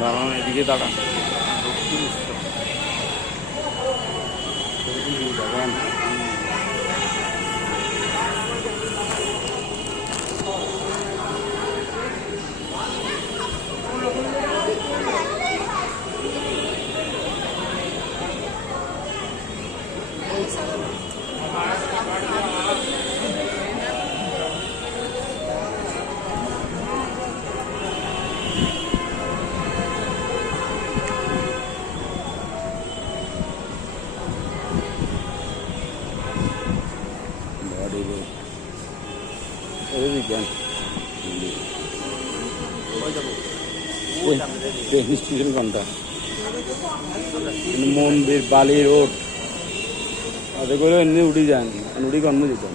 দাঁড়ান এদিকে দাঁড়ান। ট্রেন স্টেশন কোনটা? মন্দির বালি রোড ওদের করে এমনি উঠি যান, উঠি কর্ম যেতাম।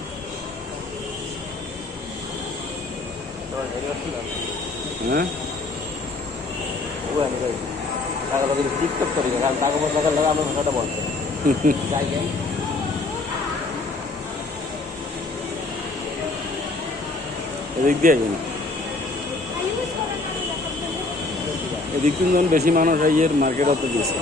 হ্যাঁ টিকটক করি কারণ টাকা পয়সা লাগলে আমার ভাষাটা বলছে এদিক দিয়ে যাবেন। এদিক কিন্তু যখন বেশি মানুষ হয় এর মার্কেট অত দিয়েছে।